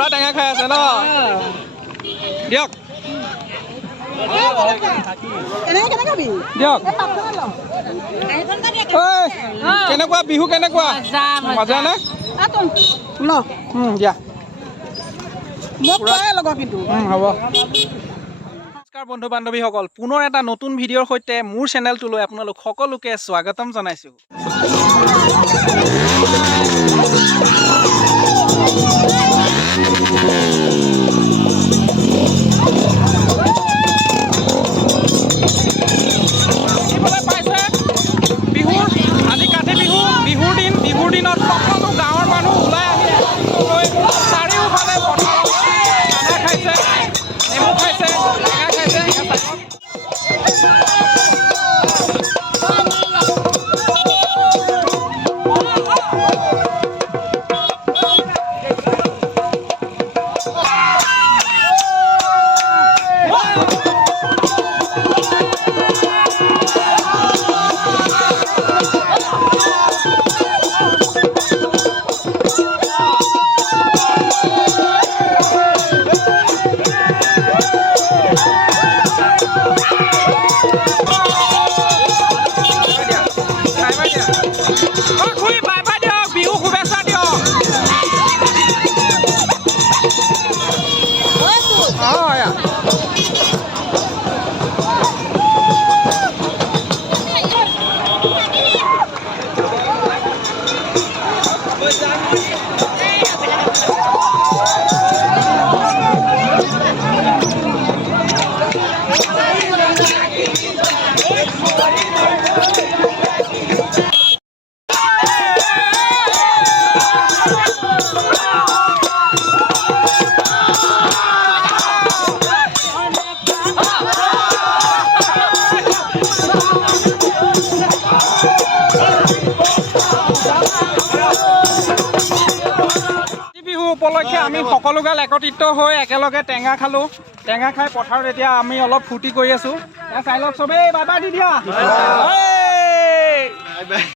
পুৰা টেঙা খাই আছে ন দিয়ক দিয়ক কেনেকুৱা বিহু কেনেকুৱা মজা নে দিয়া হ'ব নমস্কাৰ বন্ধু বান্ধৱীসকল পুনৰ এটা নতুন ভিডিঅ'ৰ সৈতে মোৰ চেনেলটোলৈ আপোনালোক সকলোকে স্বাগতম জনাইছোঁ বিহুৰ দিনত সকলো গাঁৱৰ মানুহ ওলাই আহি চাৰিওফালে খানা খাইছে নেমু খাইছে টেঙা খাইছে উপলক্ষে আমি সকলোগাল একত্ৰিত হৈ একেলগে টেঙা খালোঁ টেঙা খাই পথাৰত এতিয়া আমি অলপ ফূৰ্তি কৰি আছোঁ চাই লওক চবেই বাই বাই দি দিয়া